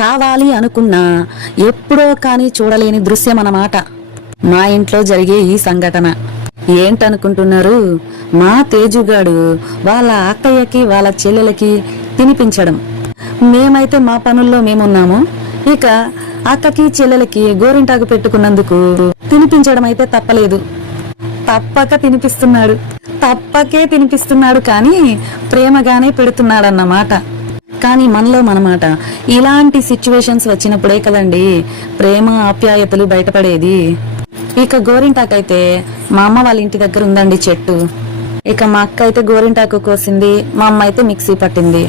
కావాలి అనుకున్నా ఎప్పుడో కానీ చూడలేని దృశ్యం అన్నమాట మా ఇంట్లో జరిగే ఈ సంఘటన. ఏంటనుకుంటున్నారు? మా తేజుగాడు వాళ్ళ అక్కయ్యకి వాళ్ళ చెల్లెలకి తినిపించడం. మేమైతే మా పనుల్లో మేమున్నాము. ఇక అక్కకి చెల్లెలకి గోరింటాకు పెట్టుకున్నందుకు తినిపించడం అయితే తప్పలేదు. తప్పక తినిపిస్తున్నాడు. తప్పకే తినిపిస్తున్నాడు కానీ ప్రేమగానే పెడుతున్నాడన్నమాట. కానీ మనలో మనమాట. ఇలాంటి సిచ్యువేషన్స్ వచ్చినప్పుడే కదండి ప్రేమ ఆప్యాయతలు బయటపడేది. ఇక గోరింటాకైతే మా అమ్మ వాళ్ళ ఇంటి దగ్గర ఉందండి చెట్టు. ఇక మా అక్క అయితే గోరింటాకు కోసింది మా అమ్మ అయితే మిక్సీ పట్టింది.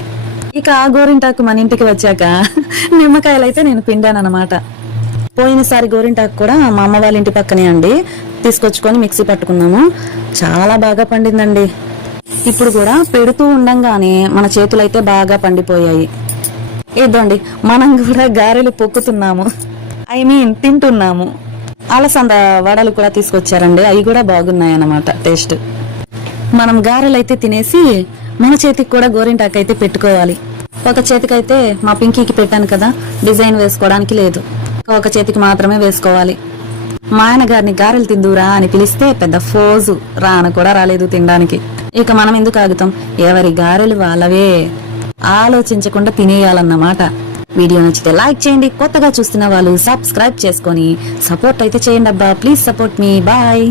ఇక ఆ గోరింటాకు మన ఇంటికి వచ్చాక నిమ్మకాయలు అయితే నేను పిండానన్నమాట. పోయినసారి గోరింటాకు కూడా మా అమ్మ వాళ్ళ ఇంటి పక్కనే అండి. తీసుకొచ్చుకొని మిక్సీ పట్టుకున్నాము. చాలా బాగా పండిందండి. ఇప్పుడు కూడా పెడుతూ ఉండంగానే మన చేతులైతే బాగా పండిపోయాయి. ఇదండి మనం కూడా గారెలు పొక్కుతున్నాము. ఐ మీన్ తింటున్నాము. అలసంద వడలు కూడా తీసుకొచ్చారండి. అవి కూడా బాగున్నాయి అన్నమాట టేస్ట్. మనం గారెలైతే తినేసి మన చేతికి కూడా గోరింటాకు అయితే పెట్టుకోవాలి. ఒక చేతికైతే మా పింకీకి పెట్టాను కదా డిజైన్ వేసుకోవడానికి లేదు. ఒక చేతికి మాత్రమే వేసుకోవాలి. మా ఆయన గారిని గారెలు తిందురా అని పిలిస్తే పెద్ద ఫోజు రాన కూడా రాలేదు తినడానికి. ఇక మనం ఎందుకు ఆగుతాం? ఎవరి గారెలు వాళ్ళవే? ఆలోచించకుండా తినేయాలన్నమాట వీడియో నచ్చితే లైక్ చేయండి. కొత్తగా చూస్తున్న వాళ్ళు సబ్స్క్రైబ్ చేసుకొని సపోర్ట్ అయితే చేయండి అబ్బా. ప్లీజ్ సపోర్ట్ మీ. బాయ్.